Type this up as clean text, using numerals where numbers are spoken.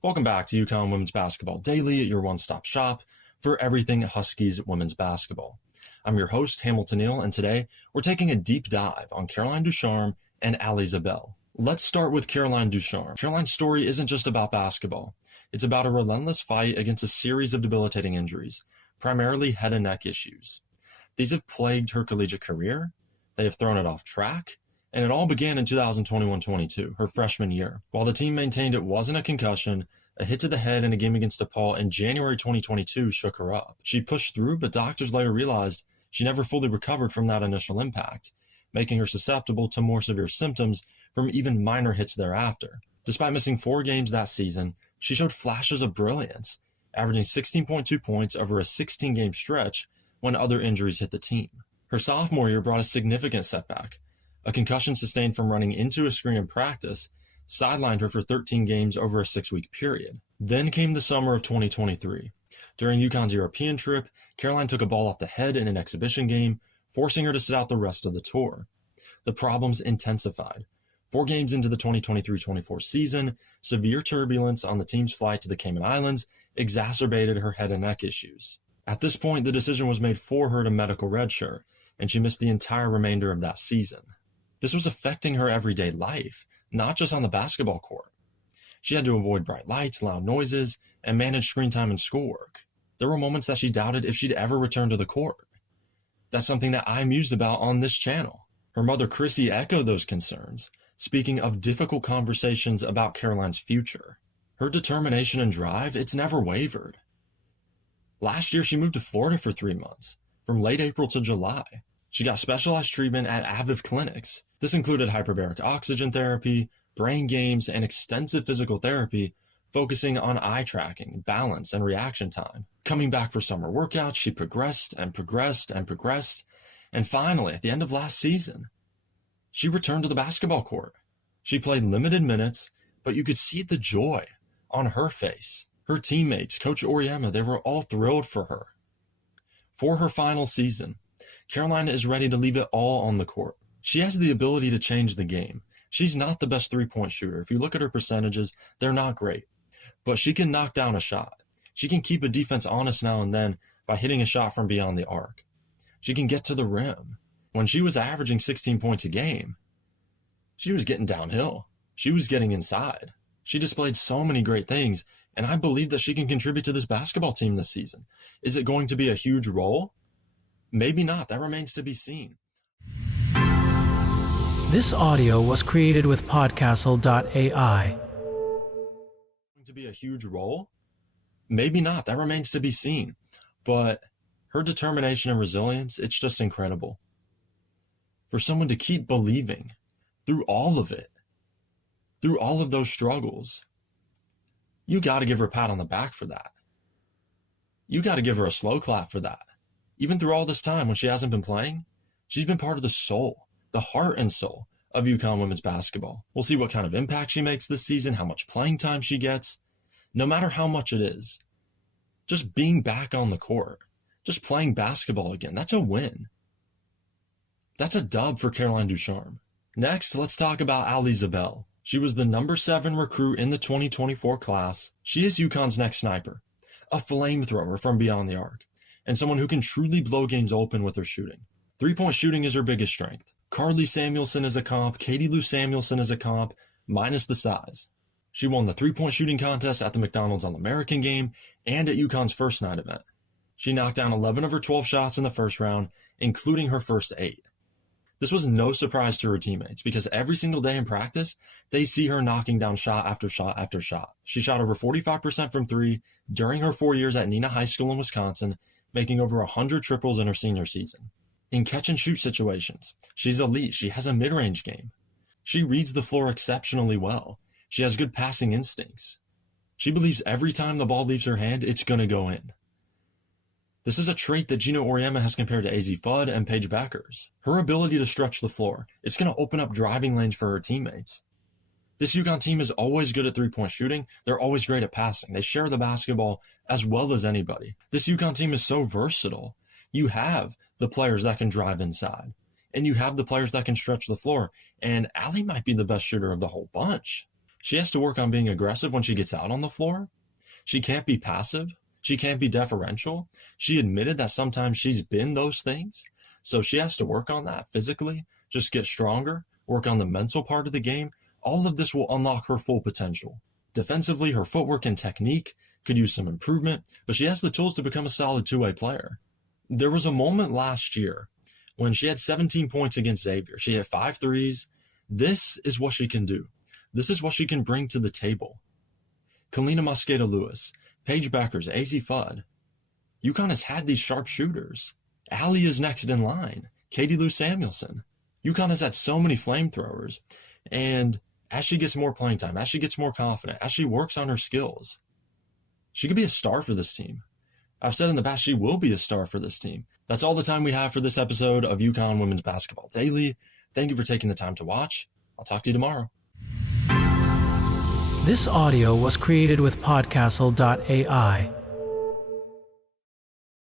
Welcome back to UConn Women's Basketball Daily, your one-stop shop for everything Huskies women's basketball. I'm your host, Hamilton Neal, and today we're taking a deep dive on Caroline Ducharme and Allie Zabel. Let's start with Caroline Ducharme. Caroline's story isn't just about basketball. It's about a relentless fight against a series of debilitating injuries, primarily head and neck issues. These have plagued her collegiate career, they have thrown it off track, and it all began in 2021-22, her freshman year. While the team maintained it wasn't a concussion, a hit to the head in a game against DePaul in January 2022 shook her up. She pushed through, but doctors later realized she never fully recovered from that initial impact, making her susceptible to more severe symptoms from even minor hits thereafter. Despite missing 4 games that season, she showed flashes of brilliance, averaging 16.2 points over a 16-game stretch when other injuries hit the team. Her sophomore year brought a significant setback. A concussion sustained from running into a screen in practice sidelined her for 13 games over a 6-week period. Then came the summer of 2023. During UConn's European trip, Caroline took a ball off the head in an exhibition game, forcing her to sit out the rest of the tour. The problems intensified. 4 games into the 2023-24 season, severe turbulence on the team's flight to the Cayman Islands exacerbated her head and neck issues. At this point, the decision was made for her to medical redshirt, and she missed the entire remainder of that season. This was affecting her everyday life, not just on the basketball court. She had to avoid bright lights, loud noises, and manage screen time and schoolwork. There were moments that she doubted if she'd ever return to the court. That's something that I mused about on this channel. Her mother, Chrissy, echoed those concerns, speaking of difficult conversations about Caroline's future. Her determination and drive, it's never wavered. Last year, she moved to Florida for 3 months, from late April to July. She got specialized treatment at Aviv clinics. This included hyperbaric oxygen therapy, brain games, and extensive physical therapy, focusing on eye tracking, balance, and reaction time. Coming back for summer workouts, she progressed and progressed and progressed, and finally, at the end of last season, she returned to the basketball court. She played limited minutes, but you could see the joy on her face. Her teammates, Coach Auriemma, they were all thrilled for her. For her final season, Caroline is ready to leave it all on the court. She has the ability to change the game. She's not the best three-point shooter. If you look at her percentages, they're not great. But she can knock down a shot. She can keep a defense honest now and then by hitting a shot from beyond the arc. She can get to the rim. When she was averaging 16 points a game, she was getting downhill. She was getting inside. She displayed so many great things, and I believe that she can contribute to this basketball team this season. Is it going to be a huge role? Maybe not. That remains to be seen. This audio was created with podcastle.ai. Going to be a huge role? Maybe not. That remains to be seen. But her determination and resilience, it's just incredible. For someone to keep believing through all of it, through all of those struggles, you got to give her a pat on the back for that. You got to give her a slow clap for that. Even through all this time when she hasn't been playing, she's been part of the soul, the heart and soul of UConn women's basketball. We'll see what kind of impact she makes this season, how much playing time she gets. No matter how much it is, just being back on the court, just playing basketball again, that's a win. That's a dub for Caroline Ducharme. Next, let's talk about Allie Ziebell. She was the number 7 recruit in the 2024 class. She is UConn's next sniper, a flamethrower from beyond the arc, and someone who can truly blow games open with her shooting. 3-point shooting is her biggest strength. Carly Samuelson is a comp, Katie Lou Samuelson is a comp, minus the size. She won the 3-point shooting contest at the McDonald's All-American game and at UConn's first night event. She knocked down 11 of her 12 shots in the first round, including her first 8. This was no surprise to her teammates because every single day in practice, they see her knocking down shot after shot after shot. She shot over 45% from 3 during her 4 years at Neenah High School in Wisconsin, making over 100 triples in her senior season. In catch-and-shoot situations, she's elite. She has a mid-range game. She reads the floor exceptionally well. She has good passing instincts. She believes every time the ball leaves her hand, it's going to go in. This is a trait that Geno Auriemma has compared to azzi fudd and Paige Bueckers. Her ability to stretch the floor, it's going to open up driving lanes for her teammates. This UConn team is always good at 3-point shooting. They're always great at passing. They share the basketball as well as anybody. This UConn team is so versatile. You have the players that can drive inside, and you have the players that can stretch the floor, and Allie might be the best shooter of the whole bunch. She has to work on being aggressive when she gets out on the floor. She can't be passive. She can't be deferential. She admitted that sometimes she's been those things. So she has to work on that physically, just get stronger, work on the mental part of the game. All of this will unlock her full potential. Defensively, her footwork and technique could use some improvement, but she has the tools to become a solid two-way player. There was a moment last year when she had 17 points against Xavier. She hit 5 threes. This is what she can do. This is what she can bring to the table. Kalina Mosqueda-Lewis, Paige Bueckers, azzi Fudd. UConn has had these sharp shooters. Allie is next in line. Katie Lou Samuelson. UConn has had so many flamethrowers. And as she gets more playing time, as she gets more confident, as she works on her skills, she could be a star for this team. I've said in the past, she will be a star for this team. That's all the time we have for this episode of UConn Women's Basketball Daily. Thank you for taking the time to watch. I'll talk to you tomorrow. This audio was created with podcastle.ai.